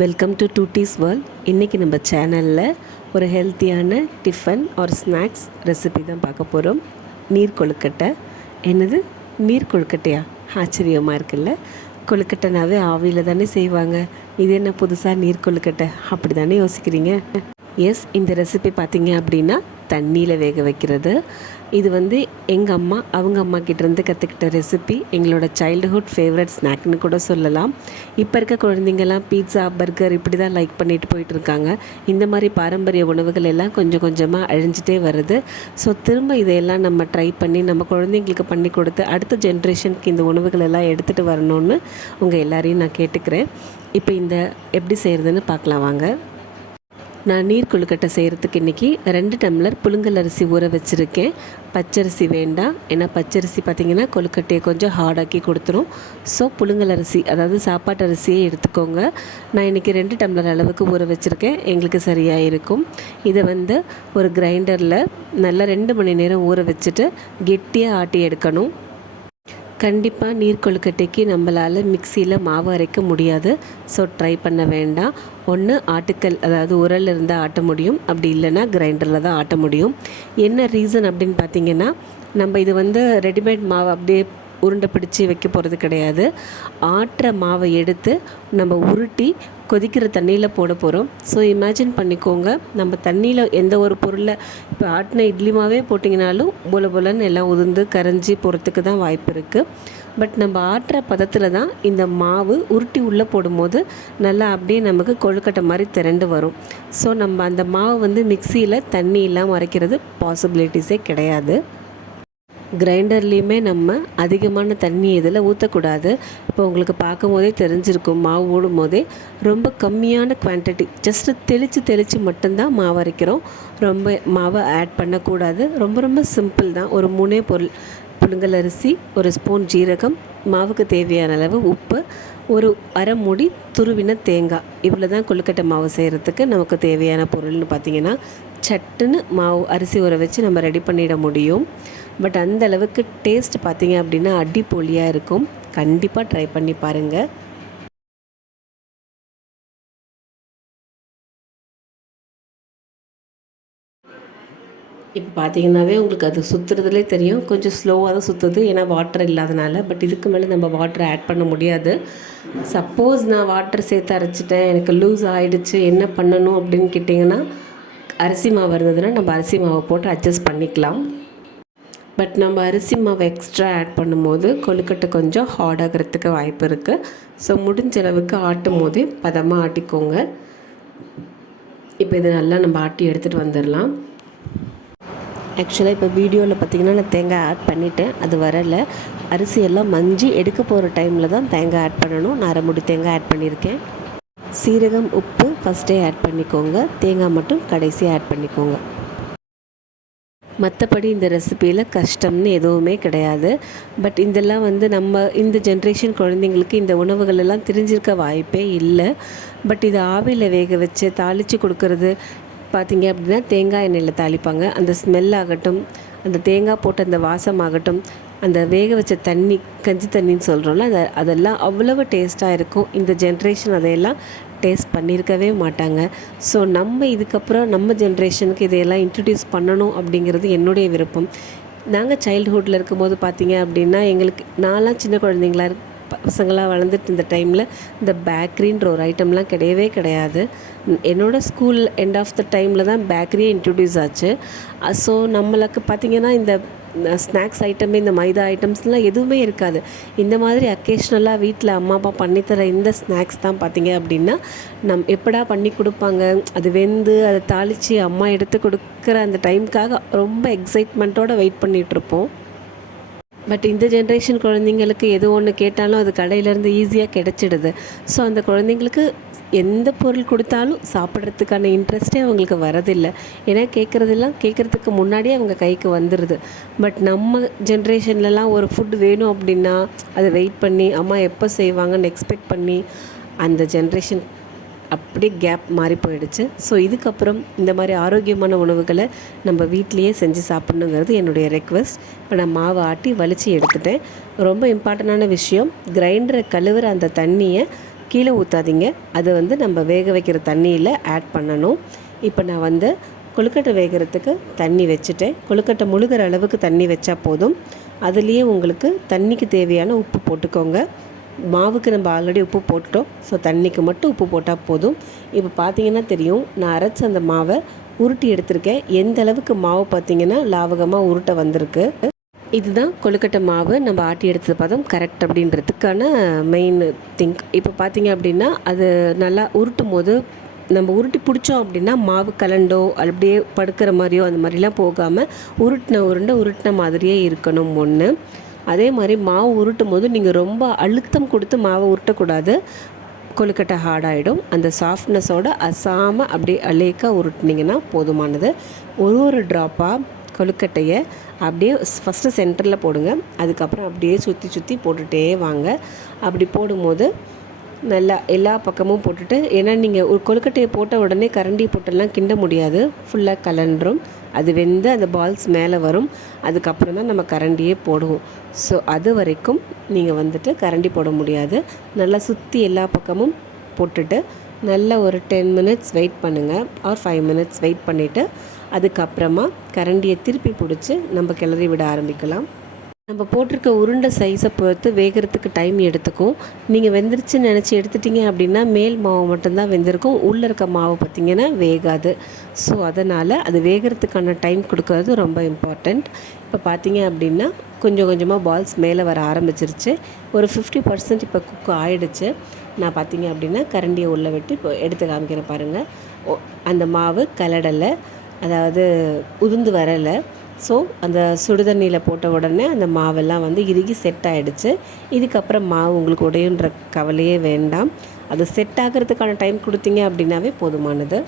Welcome to duties world. இன்றைக்கி நம்ம சேனலில் ஒரு ஹெல்த்தியான டிஃபன் ஒரு ஸ்நாக்ஸ் ரெசிபி தான் பார்க்க போகிறோம். நீர் கொழுக்கட்டை. என்னது நீர் கொழுக்கட்டையா? ஆச்சரியமாக இருக்குல்ல. கொழுக்கட்டைனாவே ஆவியில் தானே செய்வாங்க. இது என்ன புதுசாக நீர் கொழுக்கட்டை அப்படி தானே யோசிக்கிறீங்க? எஸ், இந்த ரெசிபி பார்த்திங்க அப்படின்னா தண்ணியில் வேக வைக்கிறது. இது எங்கள் அம்மா அவங்க அம்மா கிட்டேருந்து கற்றுக்கிட்ட ரெசிபி. எங்களோட சைல்டுஹுட் ஃபேவரட் ஸ்நாக்னு கூட சொல்லலாம். இப்போ இருக்க குழந்தைங்கள்லாம் பீட்சா பர்கர் இப்படி தான் லைக் பண்ணிட்டு போயிட்டுருக்காங்க. இந்த மாதிரி பாரம்பரிய உணவுகள் எல்லாம் கொஞ்சம் கொஞ்சமாக அழிஞ்சிட்டே வருது. ஸோ திரும்ப இதையெல்லாம் நம்ம ட்ரை பண்ணி நம்ம குழந்தைங்களுக்கு பண்ணி கொடுத்து அடுத்த ஜென்ரேஷனுக்கு இந்த உணவுகள் எல்லாம் எடுத்துகிட்டு வரணும்னு உங்கள் எல்லாரையும் நான் கேட்டுக்கிறேன். இப்போ இந்த எப்படி செய்கிறதுன்னு பார்க்கலாம் வாங்க. நான் நீர் கொழுக்கட்டை செய்கிறதுக்கு இன்றைக்கி 2 டம்ளர் புழுங்கல் அரிசி ஊற வச்சுருக்கேன். பச்சரிசி வேண்டாம், ஏன்னா பச்சரிசி பார்த்திங்கன்னா கொழுக்கட்டையை கொஞ்சம் ஹார்டாக்கி கொடுத்துரும். ஸோ புழுங்கல் அரிசி, அதாவது சாப்பாட்டு அரிசியே எடுத்துக்கோங்க. நான் இன்றைக்கி 2 டம்ளர் அளவுக்கு ஊற வச்சுருக்கேன், எங்களுக்கு சரியாக இருக்கும். இதை ஒரு கிரைண்டரில் நல்லா 2 மணி நேரம் ஊற வச்சுட்டு கெட்டியாக ஆட்டி எடுக்கணும். கண்டிப்பாக நீர் கொழுக்கட்டைக்கு நம்மளால் மிக்சியில் மாவு அரைக்க முடியாது. ஸோ ட்ரை பண்ண வேண்டாம். ஒன்று ஆட்டுக்கல், அதாவது உரல் இருந்தால் ஆட்ட முடியும், அப்படி இல்லைன்னா கிரைண்டரில் தான் ஆட்ட முடியும். என்ன ரீசன் அப்படின்னு பார்த்தீங்கன்னா, நம்ம இது ரெடிமேட் மாவு அப்படியே உருண்டை பிடிச்சி வைக்க போகிறது கிடையாது. ஆட்டுற மாவை எடுத்து நம்ம உருட்டி கொதிக்கிற தண்ணியில் போட போகிறோம். ஸோ இமேஜின் பண்ணிக்கோங்க, நம்ம தண்ணியில் எந்த ஒரு பொருளை இப்போ ஆட்டின இட்லி மாவே போட்டிங்கனாலும் போல போலன்னு எல்லாம் உதிர்ந்து கரைஞ்சி போகிறதுக்கு தான் வாய்ப்பு இருக்குது. பட் நம்ம ஆட்டுற பதத்தில் தான் இந்த மாவு உருட்டி உள்ளே போடும்போது நல்லா அப்படியே நமக்கு கொழுக்கட்டை மாதிரி திரண்டு வரும். ஸோ நம்ம அந்த மாவு மிக்சியில் தண்ணி இல்லாமல் அரைக்கிறது பாசிபிலிட்டிஸே கிடையாது. கிரைண்டர்லேயுமே நம்ம அதிகமான தண்ணி இதில் ஊற்றக்கூடாது. இப்போ உங்களுக்கு பார்க்கும் போதே தெரிஞ்சிருக்கும், மாவு ஓடும் போதே ரொம்ப கம்மியான குவான்டிட்டி, ஜஸ்ட்டு தெளித்து மட்டும்தான் மாவு அரைக்கிறோம். ரொம்ப மாவை ஆட் பண்ணக்கூடாது. ரொம்ப சிம்பிள் தான். ஒரு 3 பொருள்: புழுங்கல் அரிசி, ஒரு ஸ்பூன் ஜீரகம், மாவுக்கு தேவையான அளவு உப்பு, ஒரு அரை மூடி துருவின தேங்காய். இவ்வளோ தான் கொழுக்கட்டை மாவு செய்கிறதுக்கு நமக்கு தேவையான பொருள்னு பார்த்திங்கன்னா, சட்டுன்னு மாவு அரிசி ஊற வச்சு நம்ம ரெடி பண்ணிட முடியும். பட் அந்த அளவுக்கு டேஸ்ட் பார்த்திங்க அப்படின்னா அடிப்பொலியாக இருக்கும். கண்டிப்பாக ட்ரை பண்ணி பாருங்கள். இப்போ பார்த்திங்கன்னாவே உங்களுக்கு அது சுற்றுறதுலே தெரியும், கொஞ்சம் ஸ்லோவாக தான் சுற்றுது, ஏன்னா வாட்டர் இல்லாதனால. பட் இதுக்கு மேலே நம்ம வாட்டர் ஆட் பண்ண முடியாது. சப்போஸ் நான் வாட்டர் சேர்த்து அரைச்சிட்டேன், எனக்கு லூஸ் ஆகிடுச்சு, என்ன பண்ணணும் அப்படின்னு கேட்டிங்கன்னா, அரிசி மாவு இருந்ததுன்னா நம்ம அரிசி மாவை போட்டு அட்ஜஸ்ட் பண்ணிக்கலாம். பட் நம்ம அரிசி மாவை எக்ஸ்ட்ரா ஆட் பண்ணும்போது கொழுக்கட்டை கொஞ்சம் ஹார்டாகிறதுக்கு வாய்ப்பு இருக்குது. ஸோ முடிஞ்ச அளவுக்கு ஆட்டும் போதே பதமாக ஆட்டிக்கோங்க. இப்போ இதை நல்லா நம்ம ஆட்டி எடுத்துகிட்டு வந்துடலாம். ஆக்சுவலாக இப்போ வீடியோவில் பார்த்திங்கன்னா நான் தேங்காய் ஆட் பண்ணிவிட்டேன், அது வரலை. அரிசியெல்லாம் மஞ்சி எடுக்க போகிற டைமில் தான் தேங்காய் ஆட் பண்ணணும். நான் 1/2 மூடி தேங்காய் ஆட் பண்ணியிருக்கேன். சீரகம், உப்பு ஃபஸ்ட்டே ஆட் பண்ணிக்கோங்க, தேங்காய் மட்டும் கடைசியாக ஆட் பண்ணிக்கோங்க. மற்றபடி இந்த ரெசிப்பியில் கஷ்டம்னு எதுவுமே கிடையாது. பட் இதெல்லாம் நம்ம இந்த ஜென்ரேஷன் குழந்தைங்களுக்கு இந்த உணவுகள் எல்லாம் தெரிஞ்சிருக்க வாய்ப்பே இல்லை. பட் இது ஆவியில் வேக வச்சு தாளித்து கொடுக்கறது பார்த்திங்க அப்படின்னா தேங்காய் எண்ணெயில் தாளிப்பாங்க. அந்த ஸ்மெல் ஆகட்டும், அந்த தேங்காய் போட்ட அந்த வாசமாகட்டும், அந்த வேக வச்ச தண்ணி, கஞ்சி தண்ணின்னு சொல்கிறோம்ல, அதெல்லாம் அவ்வளவு டேஸ்ட்டாக இருக்கும். இந்த ஜென்ரேஷன் அதையெல்லாம் டேஸ்ட் பண்ணியிருக்கவே மாட்டாங்க. ஸோ நம்ம இதுக்கப்புறம் நம்ம ஜென்ரேஷனுக்கு இதையெல்லாம் இன்ட்ரடியூஸ் பண்ணணும் அப்படிங்கிறது என்னுடைய விருப்பம். நாங்கள் சைல்டுஹுட்டில் இருக்கும்போது பார்த்திங்க அப்படின்னா, நான்லாம் சின்ன குழந்தைங்களா பசங்களாக வளர்ந்துட்டு இந்த டைமில் இந்த பேக்கரின்ற ஒரு ஐட்டம்லாம் கிடையவே கிடையாது. என்னோடய ஸ்கூல் எண்ட் ஆஃப் த டைமில் தான் பேக்கரியே இன்ட்ரடியூஸ் ஆச்சு. ஸோ நம்மளுக்கு பார்த்திங்கன்னா இந்த ஸ்நாக்ஸ் ஐட்டமே, இந்த மைதா ஐட்டம்ஸ்லாம் எதுவுமே இருக்காது. இந்த மாதிரி அக்கேஷ்னலாக வீட்டில் அம்மா அப்பா பண்ணித்தர இந்த ஸ்நாக்ஸ் தான் பார்த்திங்க அப்படின்னா எப்படா பண்ணி கொடுப்பாங்க, அது வெந்து அதை தாளித்து அம்மா எடுத்து கொடுக்குற அந்த டைமுக்காக ரொம்ப எக்ஸைட்மெண்ட்டோடு வெயிட் பண்ணிகிட்ருப்போம். பட் இந்த ஜென்ரேஷன் குழந்தைங்களுக்கு எது ஒன்று கேட்டாலும் அது கடையிலேருந்து ஈஸியாக கிடச்சிடுது. ஸோ அந்த குழந்தைங்களுக்கு எந்த பொருள் கொடுத்தாலும் சாப்பிட்றதுக்கான இன்ட்ரெஸ்ட்டே அவங்களுக்கு வரதில்லை. ஏன்னா கேட்குறதுக்கு முன்னாடியே அவங்க கைக்கு வந்துடுது. பட் நம்ம ஜென்ரேஷன்லலாம் ஒரு ஃபுட் வேணும் அப்படின்னா அதை வெயிட் பண்ணி அம்மா எப்போ செய்வாங்கன்னு எக்ஸ்பெக்ட் பண்ணி அந்த ஜென்ரேஷன் அப்படி கேப் மாறி போயிடுச்சு. ஸோ இதுக்கப்புறம் இந்த மாதிரி ஆரோக்கியமான உணவுகளை நம்ம வீட்லேயே செஞ்சு சாப்பிட்ணுங்கிறது என்னுடைய ரெக்வெஸ்ட். இப்போ நான் மாவு ஆட்டி வலித்து எடுத்துட்டேன். ரொம்ப இம்பார்ட்டண்டான விஷயம், கிரைண்டரை கழுவுற அந்த தண்ணியை கீழே ஊற்றாதீங்க, அதை வந்து நம்ம வேக வைக்கிற தண்ணியில் ஆட் பண்ணணும். இப்போ நான் வந்து கொழுக்கட்டை வேகிறதுக்கு தண்ணி வச்சுட்டேன். கொழுக்கட்டை முழுகிற அளவுக்கு தண்ணி வச்சா போதும். அதுலேயே உங்களுக்கு தண்ணிக்கு தேவையான உப்பு போட்டுக்கோங்க. மாவுக்கு நம்ம ஆல்ரெடி உப்பு போட்டுட்டோம், ஸோ தண்ணிக்கு மட்டும் உப்பு போட்டால் போதும். இப்போ பார்த்தீங்கன்னா தெரியும், நான் அரைச்ச அந்த மாவை உருட்டி எடுத்திருக்கேன். எந்த அளவுக்கு மாவு பார்த்திங்கன்னா லாவகமாக உருட்ட வந்திருக்கு. இதுதான் கொழுக்கட்டை மாவு நம்ம ஆட்டி எடுத்தது பதம் கரெக்ட் அப்படின்றதுக்கான மெயின் திங்க். இப்போ பார்த்திங்க அப்படின்னா அது நல்லா உருட்டும் போது நம்ம உருட்டி பிடிச்சோம் அப்படின்னா மாவு கலண்டோ அப்படியே படுக்கிற மாதிரியோ அந்த மாதிரிலாம் போகாமல் உருட்டின மாதிரியே இருக்கணும் ஒன்று. அதே மாதிரி மாவு உருட்டும் போது நீங்கள் ரொம்ப அழுத்தம் கொடுத்து மாவை உருட்டக்கூடாது, கொழுக்கட்டை ஹார்டாகிடும். அந்த சாஃப்ட்னஸோடு அசாமல் அப்படியே அலேக்காக உருட்டினீங்கன்னா போதுமானது. ஒரு ட்ராப்பாக கொழுக்கட்டையை அப்படியே ஃபஸ்ட்டு சென்டரில் போடுங்க, அதுக்கப்புறம் அப்படியே சுற்றி போட்டுகிட்டே வாங்க. அப்படி போடும்போது நல்லா எல்லா பக்கமும் போட்டுட்டு, ஏன்னா நீங்கள் ஒரு கொழுக்கட்டையை போட்ட உடனே கரண்டி போட்டெல்லாம் கிண்ட முடியாது, ஃபுல்லாக கலண்டுரும். அது வெந்து அந்த பால்ஸ் மேலே வரும், அதுக்கப்புறம் தான் நம்ம கரண்டியே போடுவோம். ஸோ அது வரைக்கும் நீங்கள் வந்துட்டு கரண்டி போட முடியாது. நல்லா சுற்றி எல்லா பக்கமும் போட்டுட்டு நல்லா ஒரு 10 மினிட்ஸ் வெயிட் பண்ணுங்கள், ஆர் 5 மினிட்ஸ் வெயிட் பண்ணிவிட்டு அதுக்கப்புறமா கரண்டியை திருப்பி பிடிச்சி நம்ம கிளறி விட ஆரம்பிக்கலாம். நம்ம போட்டிருக்க உருண்டை சைஸை பொறுத்து வேகிறதுக்கு டைம் எடுத்துக்கும். நீங்கள் வெந்துருச்சுன்னு நினச்சி எடுத்துட்டிங்க அப்படின்னா மேல் மாவு மட்டும்தான் வெந்திருக்கும், உள்ளே இருக்க மாவு பார்த்திங்கன்னா வேகாது. ஸோ அதனால் அது வேகிறதுக்கான டைம் கொடுக்கறது ரொம்ப இம்பார்ட்டண்ட். இப்போ பார்த்திங்க அப்படின்னா கொஞ்சம் கொஞ்சமாக பால்ஸ் மேலே வர ஆரம்பிச்சிருச்சு. ஒரு 50% இப்போ குக் ஆகிடுச்சு. நான் பார்த்திங்க அப்படின்னா கரண்டியை உள்ளே விட்டு இப்போ எடுத்து காமிக்கிறேன் பாருங்கள். அந்த மாவு கலடலை, அதாவது உதிர்ந்து வரலை. ஸோ அந்த சுடுதண்ணியில் போட்ட உடனே அந்த மாவெல்லாம் வந்து இறுகி செட் ஆகிடுச்சு. இதுக்கப்புறம் மாவு உங்களுக்கு உடையுன்ற கவலையே வேண்டாம். அது செட் ஆகிறதுக்கான டைம் கொடுத்தீங்க அப்படின்னாவே போதுமானது.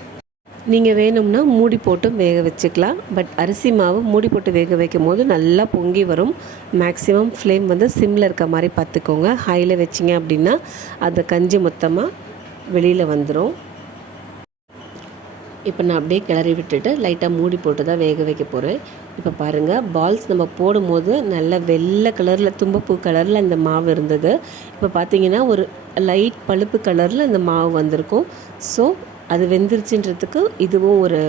நீங்கள் வேணும்னா மூடி போட்டும் வேக வச்சுக்கலாம். பட் அரிசி மாவு மூடி போட்டு வேக வைக்கும் போது நல்லா பொங்கி வரும். மேக்ஸிமம் ஃப்ளேம் வந்து சிம்மில் இருக்க மாதிரி பார்த்துக்கோங்க. ஹையில் வச்சிங்க அப்படின்னா அந்த கஞ்சி மொத்தமாக வெளியில் வந்துடும். இப்போ நான் அப்படியே கிளறி விட்டுட்டு லைட்டாக மூடி போட்டு தான் வேக வைக்க போகிறேன். இப்போ பாருங்கள், பால்ஸ் நம்ம போடும்போது நல்ல வெள்ளை கலரில் தும்பப்பூ கலரில் இந்த மாவு இருந்தது. இப்போ பார்த்திங்கன்னா ஒரு லைட் பழுப்பு கலரில் இந்த மாவு வந்திருக்கும். ஸோ அது வெந்துருச்சுன்றதுக்கு இதுவும் ஒரு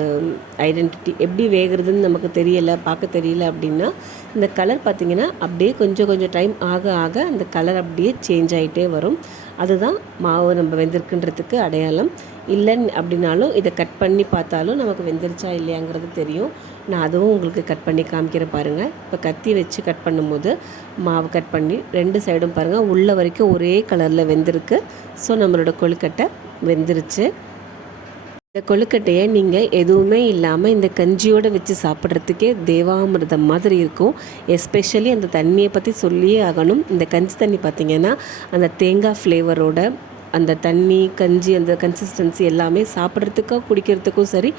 ஐடென்டிட்டி. எப்படி வேகிறதுன்னு நமக்கு தெரியலை, பார்க்க தெரியல அப்படின்னா இந்த கலர் பார்த்திங்கன்னா அப்படியே கொஞ்சம் டைம் ஆக அந்த கலர் அப்படியே சேஞ்ச் ஆகிட்டே வரும். அதுதான் மாவு நம்ம வெந்திருக்குன்றதுக்கு அடையாளம். இல்லைன்னு அப்படின்னாலும் இதை கட் பண்ணி பார்த்தாலும் நமக்கு வெந்துருச்சா இல்லையாங்கிறது தெரியும். நான் அதுவும் உங்களுக்கு கட் பண்ணி காமிக்கிறேன் பாருங்கள். இப்போ கத்தி வச்சு கட் பண்ணும்போது மாவு கட் பண்ணி 2 சைடும் பாருங்கள் உள்ள வரைக்கும் ஒரே கலரில் வெந்திருக்கு. ஸோ நம்மளோட கொழுக்கட்டை வெந்துருச்சு. இந்த கொழுக்கட்டையை நீங்கள் எதுவுமே இல்லாமல் இந்த கஞ்சியோடு வச்சு சாப்பிட்றதுக்கே தேவாமிர்தம் மாதிரி இருக்கும். எஸ்பெஷலி அந்த தண்ணியை பற்றி சொல்லியே ஆகணும். இந்த கஞ்சி தண்ணி பார்த்திங்கன்னா அந்த தேங்காய் ஃப்ளேவரோட அந்த தண்ணி கஞ்சி அந்த கன்சிஸ்டன்சி எல்லாமே சாப்பிட்றதுக்கும் குடிக்கிறதுக்கும் சரி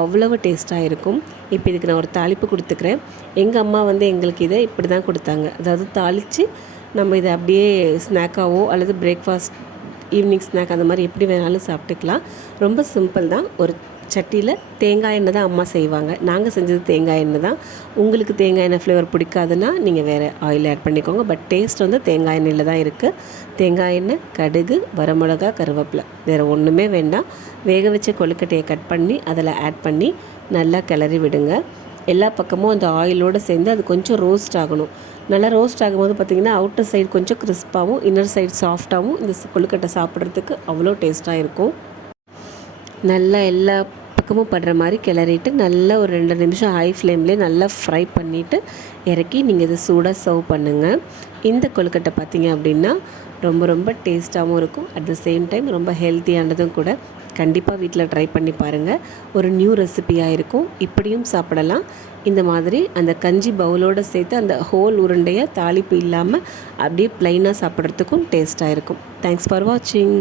அவ்வளவு டேஸ்ட்டாக இருக்கும். இப்போ இதுக்கு நான் ஒரு தாளிப்பு கொடுத்துக்கிறேன். எங்கள் அம்மா வந்து எங்களுக்கு இதை இப்படி தான் கொடுத்தாங்க. அதாவது தாளித்து நம்ம இதை அப்படியே ஸ்நாக்காவோ அல்லது பிரேக்ஃபாஸ்ட் ஈவினிங் ஸ்நாக் அந்த மாதிரி எப்படி வேணாலும் சாப்பிட்டுக்கலாம். ரொம்ப சிம்பிள் தான். ஒரு சட்டியில் தேங்காய் எண்ணெய் தான் அம்மா செய்வாங்க. நாங்கள் செஞ்சது தேங்காய் எண்ணெய் தான். உங்களுக்கு தேங்காய் எண்ணெய் ஃப்ளேவர் பிடிக்காதுன்னா நீங்கள் வேறு ஆயில் ஆட் பண்ணிக்கோங்க. பட் டேஸ்ட் வந்து தேங்காய் எண்ணெயில் தான் இருக்குது. தேங்காய் எண்ணெய், கடுகு, வரமிளகா, கருவேப்பிலை, வேறு ஒன்றுமே வேண்டாம். வேக வச்ச கொழுக்கட்டையை கட் பண்ணி அதில் ஆட் பண்ணி நல்லா கிளறி விடுங்க. எல்லா பக்கமும் அந்த ஆயிலோடு சேர்ந்து அது கொஞ்சம் ரோஸ்ட் ஆகணும். நல்லா ரோஸ்ட் ஆகும்போது பார்த்திங்கன்னா அவுட்டர் சைடு கொஞ்சம் கிறிஸ்பாகவும் இன்னர் சைடு சாஃப்டாகவும் இந்த கொழுக்கட்டை சாப்பிட்றதுக்கு அவ்வளோ டேஸ்ட்டாக இருக்கும். நல்லா எல்லா பக்கமும் படுற மாதிரி கிளறிட்டு நல்லா ஒரு 2 நிமிஷம் ஹை ஃப்ளேம்லேயே நல்லா ஃப்ரை பண்ணிவிட்டு இறக்கி நீங்கள் இதை சூடாக சர்வ் பண்ணுங்கள். இந்த கொழுக்கட்டை பார்த்திங்க அப்படின்னா ரொம்ப டேஸ்ட்டாகவும் இருக்கும். அட் த சேம் டைம் ரொம்ப ஹெல்த்தியானதும் கூட. கண்டிப்பாக வீட்டில் ட்ரை பண்ணி பாருங்கள். ஒரு நியூ ரெசிபியாக இருக்கும். இப்படியும் சாப்பிடலாம். இந்த மாதிரி அந்த கஞ்சி பவுலோடு சேர்த்து அந்த ஹோல் உருண்டையை தாளிப்பு இல்லாமல் அப்படியே ப்ளைனாக சாப்பிட்றதுக்கும் டேஸ்ட்டாக இருக்கும். தேங்க்ஸ் ஃபார் வாட்சிங்.